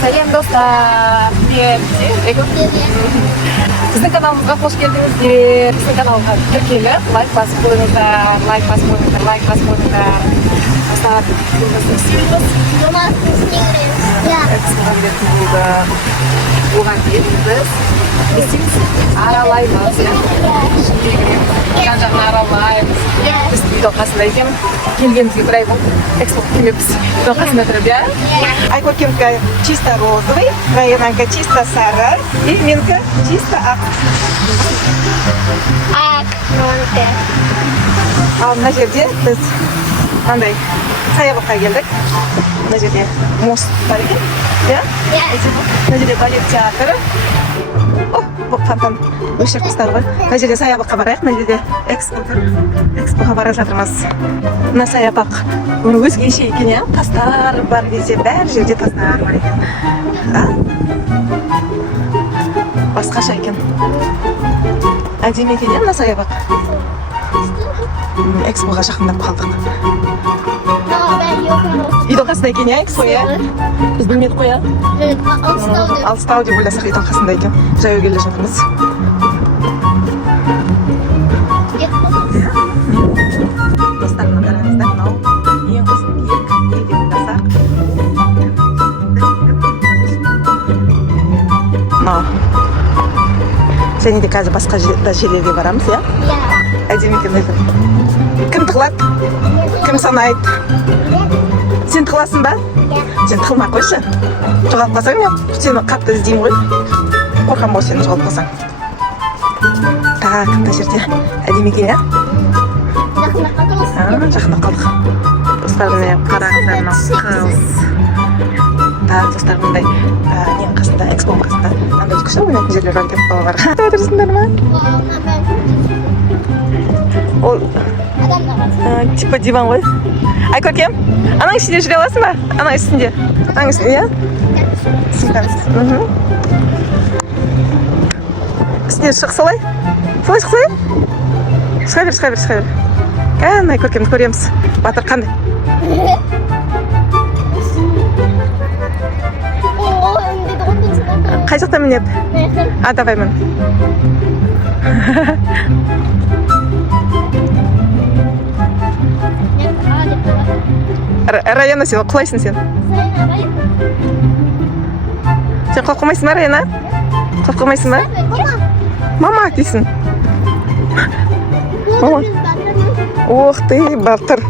Сәлем достар! Привет! Біздің каналымызға қош келдіңіздер. Біздің каналға тіркеліп, лайк басып қойыңыздар. Достар, біздің сүйіміз. Экспоға келетін болды. Оған дейін біз аралаймыз. Жан-жағын аралаймыз. Біз үйдің қасында екен. Келгенімізге бір ай болды. Экспоға келеміз. Үйдің қасында тұрып, иә? Айкуркинка чисто розовый, Раянанка чисто сары, и Минка чисто ақ. Ал мына жерде біз қандай саябаққа келдік. Мына жерде мост бар екен, иә? Мына жерде балет театры. Бұл фонтан өшіріп тастады ғой. Мына жерде саябаққа барайық, мына жерде экспоға бара жатырмыз. Мына саябақ өзгеше екен, иә? Тастар бар десе, бәр жерде тастар бар екен. Басқаша екен. Әдемі екен, мына саябақ. Экспоға жақындап қалдық. Үйдің қасында екен, иә, экспо, иә? Біз білмедік қой, иә? Алыстау деп ойласақ, үйдің қасында екен. Жаяу келе жатырмыз. Достар, мынандарыңыздар, мынау ең ұзын биік ел деп ойласақ. Және де қазір басқа жерлерге барамыз, иә? Әдемі екен екен. Кім тығылады? Кім санайды? Сен тығыласың ба? Сен тығылмай қойшы. Жоғалып қалсаң, мен сені қатты іздеймін ғой. Қорқам ғой сені жоғалып қалсаң. Так, мына жерде әдемі екен, иә? Жақындап қалдық. Достар, міне қараңыздар, мына қыз. Так, достар, мындай нең қасында, экспоның қасында мынандай күшті ойнайтын жерлер бар екен балалар. Отырсыңдар ма? Ол типа диван ғой. Ай, көркем, анаң ішінде жүре аласың ба? Анаң үстінде. Анаң үстінде, иә? Үстіне шық солай. Солай шықсай? Шыға бер. Ай, көркемді көреміз. Батыр қандай? Қай жақта мінеді? Давай мін. Раяна, сен құлайсың сен? Сен құлап қылмайсың ба, Раяна? Құлап қылмайсың ба? Мама дейсің. Мама. Ох ты, батыр.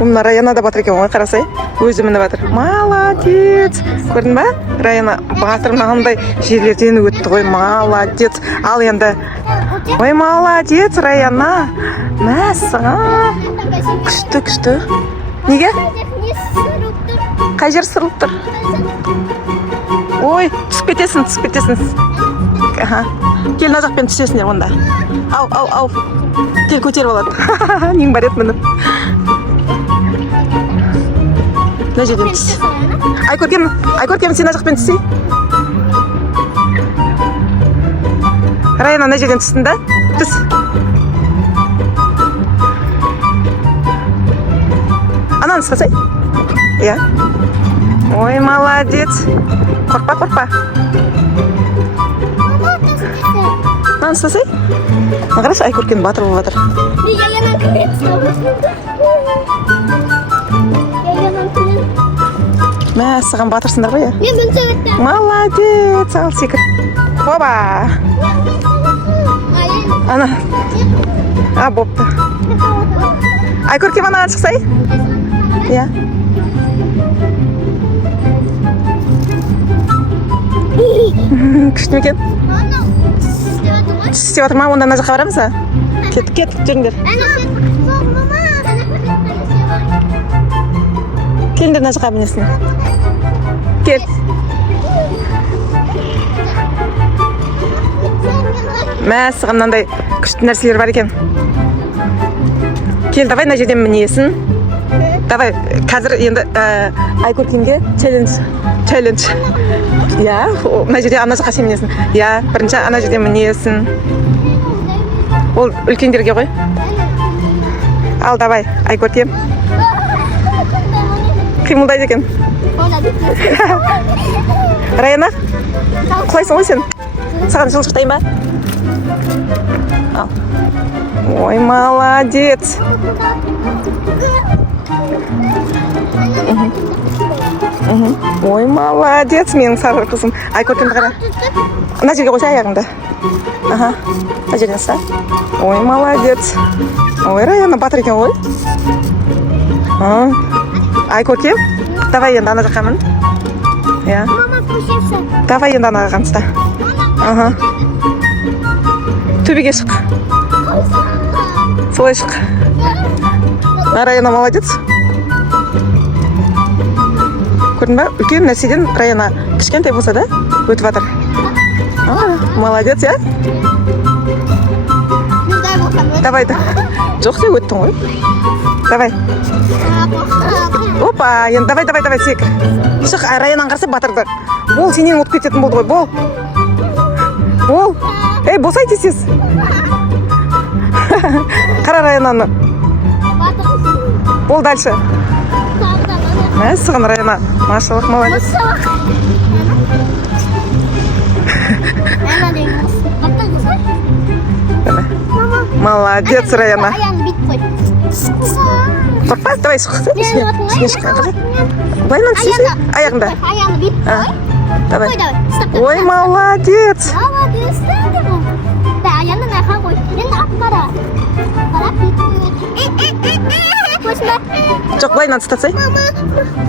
Мына Раяна да батыр екен ғой, қарасай. Өзі міні батыр. Молодец. Көрдің ба? Раяна батыр мынандай жерлерден өтті ғой. Молодец. Ал енді. Ой, молодец, Раяна. Мәссаған. Күшті. Неге? Қай жер сырылып тұр? Ой, түсіп кетесің. Кел, мына жақпен түсесіңдер онда. Ау. Кел, көтеріп алады. Нең бар еді мініп. Мына жерден түс. Ай, көркем, сен мына жақпен түсей. Раяна, мына жерден түстің да? Түс. Ананы ұстасай. Иә. Ой, молодец. Қорқпа. Ананы ұстасай. Қарашы, ай, көркен батыр болып жатыр. Мәссаған батырсыңдар ғой, иә? Молодец. Ал секір. Оба. Ана. Бопты. Ай, көркем, анаған шықсай. Иә. Күшті екен. Түс істеп жатыр ма? Онда мына жаққа барамыз ба? Кеттік, жүріңдер. Келіңдер мына жаққа мінесің. Кел. Мәссаған мынандай күшті нәрселер бар екен. Кел, давай мына жерден мінесің. Давай, қазір енді Айкөркемге челлендж. Иә, мына жерде ана жаққа сен мінесің. Иә, бірінші ана жерден мінесің. Ол үлкендерге ғой. Ал, давай, Айкөркем. қимылдайды екен. Раяна, құлайсың ғой сен? Саған жылжықтайын ба? Ал. Ой, молодец. Ой, молодец, менің сары қызым. Ай, көркемді қара. Мына жерге қойса аяғыңды. Аха, мына жерден ұста. Ой, молодец. Ой, Раяна батыр екен ғой. Ай, көркем. Давай енді ана жаққа мін. Я. Давай енді анаға қамыста. Аха. Төбеге шық. Солай шық. Раяна молодец. Көрдің ба? Үлкен нәрседен Раяна кішкентай болса да өтіп жатыр. Молодец, я? Давай, да. Жоқ, сен өттің ғой. Давай. Опа, енді давай, секір. Шық, Раянаны қарсы батырды. Бол, сенен ұтып кететін болды ғой, бол. Бол. Ей, босай тесіз. Қара Раянаны. Бол дальше. Мәссіған Раяна. Машаллах, молодец. Молодец, Раяна. Қорқпа, давай шық. Былайынан түсесе, аяғында. Давай. Ой, молодец. Жоқ, былайынан ұстатсай.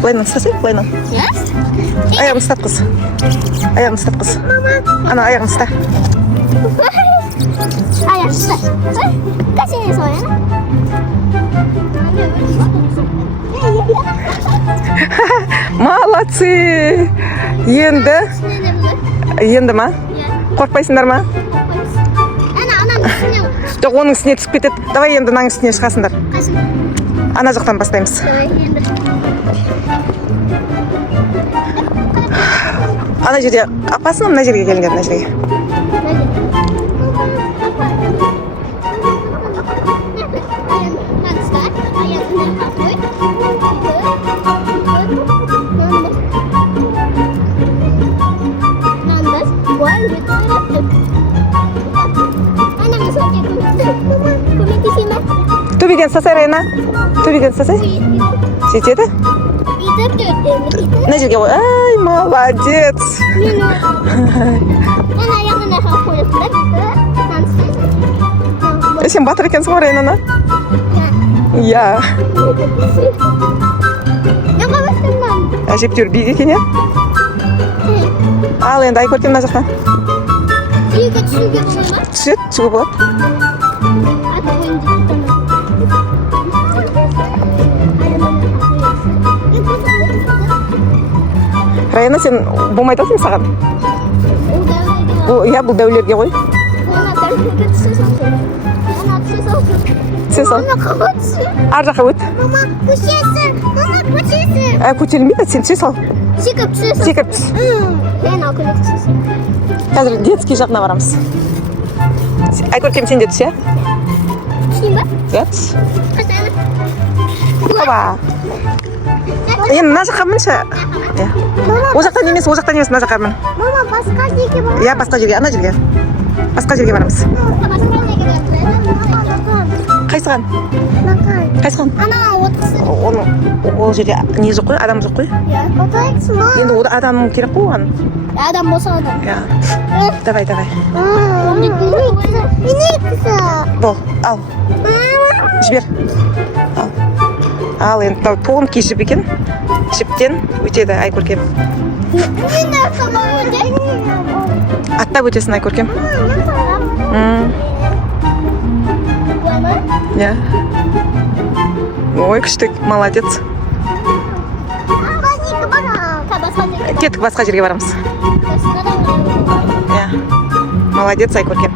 Былайынан ұстатсай, былайынан. Аяғын ұстат қыз. Аяғын ұстат қыз. Ана, аяғын ұста. Аяғын ұста. Қасенен сояна. Молодцы! Енді ма? Қорқпайсыңдар ма? Жоқ, оның үстіне түсіп кетеді. Давай енді мынаның үстіне шығасыңдар. Ана жақтан бастаймыз. Ана жерде апасына мына жерге келіңдер, мына жерге. Төбеден ұстасай, Раяна. Төбеден ұстасай. Жетеді? Мына жерге қой. Ай, молодец. Сен батыр екенсің ғой, Раянаны? Иә. Әжептеуір биік екен, я? Ал енді ай көркем мына жақтан. Түседі, түсуге болады. Раяна, сен болмайды алсың саған? Иә, бұл дәулерге ғой. Түсе сал. Ар жаққа өт. Мама, көшесің. Мама, көшесің. Көтерілмейді, сен түсе сал. Секіріп түсесің. Секіріп түс. Мен ал көмектесесің. Қазір детский жағына барамыз. Ай көркем, сен де түс, я? Түсейін ба? Иә, түс. Қасаны. Оба. Енді мына жаққа мінші. О жақтан емес, мына жаққа мін. Мама, басқа жерге бар. Иә, басқа жерге, ана жерге. Басқа жерге барамыз. Қайсыған? Қайсыған? Ана отқысы. Ол жерде не жоқ қой, адам жоқ қой. Отырайықсың ма? Енді адам керек қой оған. Адам болса адам. Давай. Бол, ал. Жібер. Ал енді тоғын кей жіп екен. Жіптен өтеді ай көркем. Аттап өтесің ай көркем. Я. Ой, күштік, молодец. Кеттік, басқа жерге барамыз. Я. Молодец ай көркем.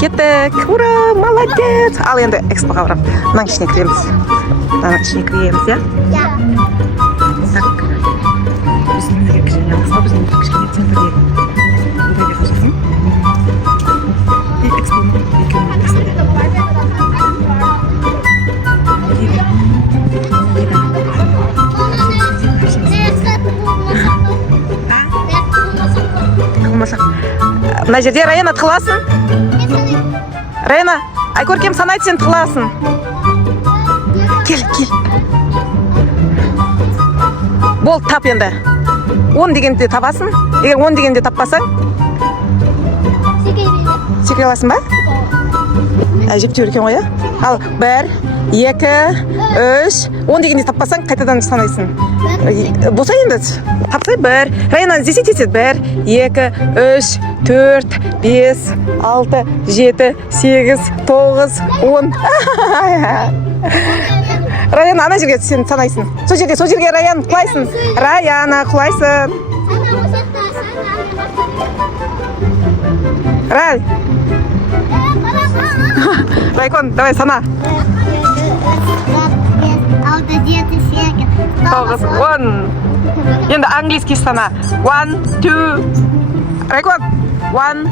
Кеттік, ура, молодец. Ал енді экспоға барам. Мынаның ішіне кіреміз. Мынаның ішіне кіреміз, я? Я. Так. Біздің міндегі кішкене алысқа, біздің кішкене центрге. Өтеге қосылсын. Экспоның екеуінің кісінде. Мына жерде Раяна тығыласың. Раяна, Айкөркем санайды, сен тығыласың. Кел. Бол, тап енді. 10 дегенде табасың. Егер 10 дегенде таппасаң, секіре аласың ба? Әжептеуір екен ғой, Ал 1, 2, 3, 10 дегенде таппасаң, қайтадан санайсың. Болса енді, тапсай 1. Раяна, здесь етесет. 1, 2, 3, 4, 5, 6, 7, 8, 9, 10. Раяна, ана жерге сен санайсың. Сол жерге Раяна құлайсың. Раяна, құлайсың. Райкон, давай сана. 9, 10. Енді английский сана. 1, 2. Райкон. 1.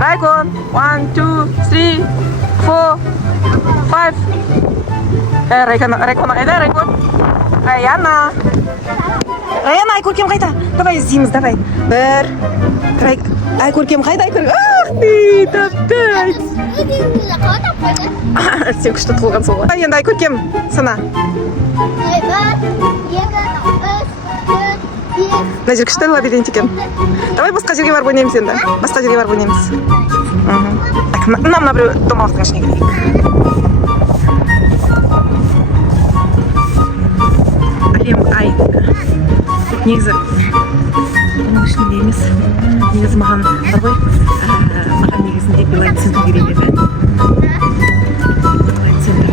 Райкон. 1, 2, 3, 4, 5. Райкон қайда, Райкон? Раяна, Айкөркем қайда? Давай іздейміз, давай. 1. Айкөркем қайда, Айкөркем? Ах, ты, тапты. Сен күшті тұлған сол ғой. Енді Айкөркем сана. Мына жер күшті лабиринт екен. Давай басқа жерге барып ойнаймыз енді. Басқа жерге барып ойнаймыз. Мына біреу домалақтың ішіне келейік. Ай, негізі оның ішінде емес, негізі маған бар ғой, маған негізінде Билайн центр керек еді. Билайн центр.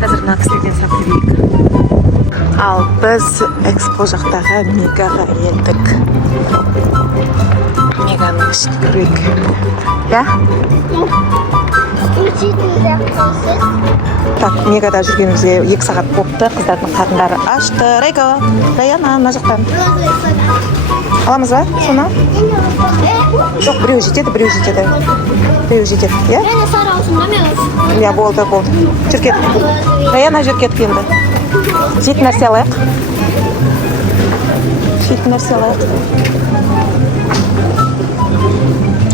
Қазір мына кісілерден сұрап көрейік. Ал біз экспо жақтағы Мегаға келдік. Меганың ішіне көрейік. Я? Так, Мегада жүргенімізге 2 сағат болыпты. Қыздардың қарындары ашты. Раяна, мына жақтан. Аламыз ба? Соны? Жоқ, біреу жетеді. Иә? Иә, болды. Жүр кет. Раяна, жүр кет енді. Жейтін нәрсе алайық.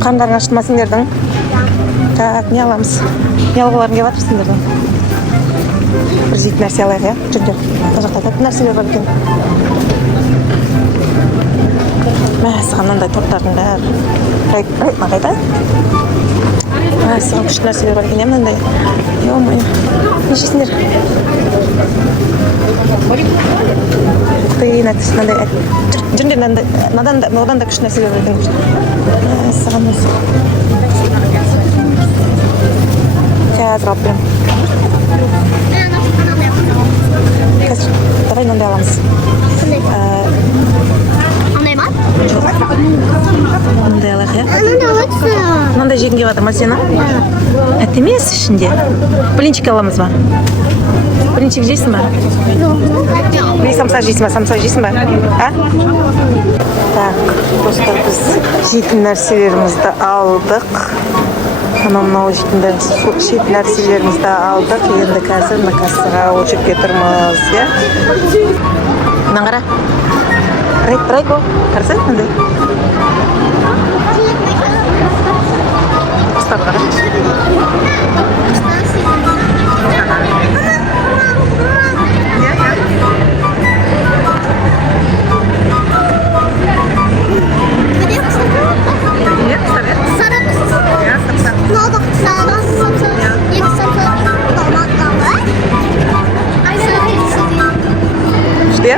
Қарындарын ашты ма сендердің? Так, не аламыз? Не алғыларың кеп жатыр сендердің? Бір жейтін нәрсе алайық, иә? Жүрдер. Мына жақта тәтті нәрселер бар екен. Саған мынандай торттардың бәрі. Райна қайда? Саған күшті нәрселер бар екен, мынандай. Ё-моё. Нешесіңдер? Жүрдер, одан да күшті нәрселер бар екен. Саған осы. Қазір алып берем. Қазір, давай мынандай аламыз. Мынандай алайық, иә? Мынандай жегін кеп жатыр ма сені? Әтті емес ішінде. Блинчик аламыз ба? Блинчик жейсің ба? Не самса жейсің ба? Так, достар, біз жейтін нәрселерімізді алдық. Мынау жейтін нәрселерімізді алдық. Енді қазір мына кассаға очередке тұрмыз, иә? Мынаны қара. Райко, қарасай мынандай. Ұстап қара. Что?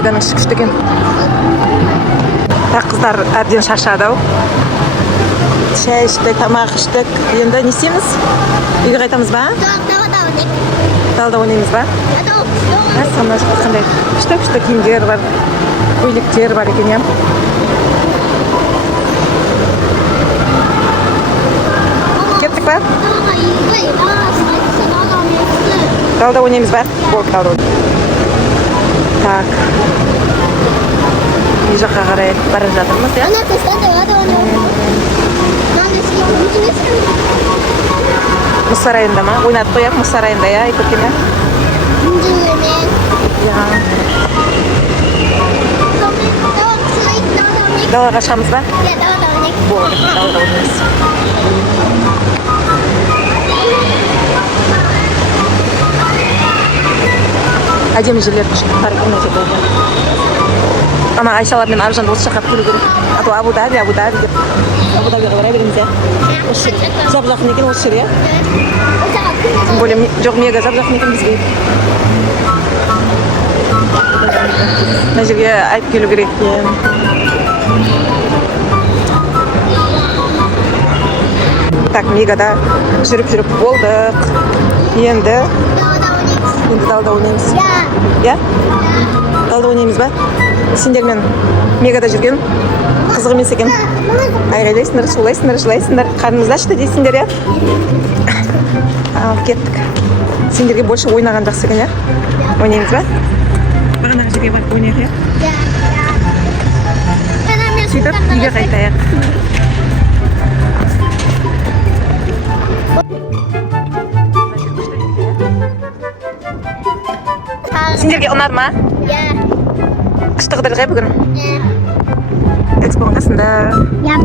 Меганың іші күшті екен. Қыздар әбден шаршады ау. Шай іштік, тамақ іштік. Енді не істейміз? Үйге қайтамыз ба? Далда ойнаймыз ба? Сана қандай күшті киімдер бар, көйлектер бар екен, иә. Кеттік ба? Далда ойнаймыз ба? Болды, далда ойнаймыз. Так. Үй жаққа қарай бара жатырмыз, иә? Мұз сарайында ма? Ойнатып қояқ мұз сарайында, иә? Көркем, иә? Далаға шығамыз ба? Болды, далада ойнаймыз. Әдемі жерлер бар екен өте болды. Ана Айшалар мен Аржанды осы жаққа көру керек. А то Абу-Даби деп. Абу-Дабиға барай береміз, иә? Жап-жақын екен осы жер, иә? Тем более, жоқ мега жап-жақын екен бізге. Мына жерге айтып келу керек екен. Так, мегада жүріп болдық. Енді далда ойнаймыз. Иә? Далда ойнаймыз ба? Сендермен мегада жүрген қызық емес екен. Айғайлайсыңдар, шулайсыңдар, жылайсыңдар. Қарнымыз ашты дейсіңдер, иә? Ал, кеттік. Сендерге больше ойнаған жақсы екен, иә? Ойнаймыз ба? Бағана жерге барып ойнайық, иә? Сөйтіп, үйге қайтайық. Сендерге ұнады ма? Иә. Күшті қыдырға бүгін? Экспоның қасында. Иә.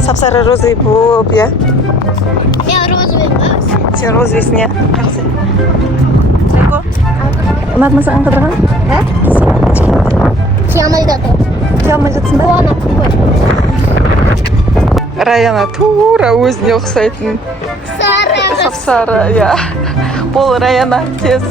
Сап-сары розовый болып, иә? Мен розовый бас. Сен розовыйсың, иә? Жақсы. Трайко? Ұнады ма саған қыдырған? Кие алмай жатыр. Кие алмай жатсың ба? Раяна тура өзіне ұқсайтын. Сары. Сап-сары, иә. Бол, Раяна, тез.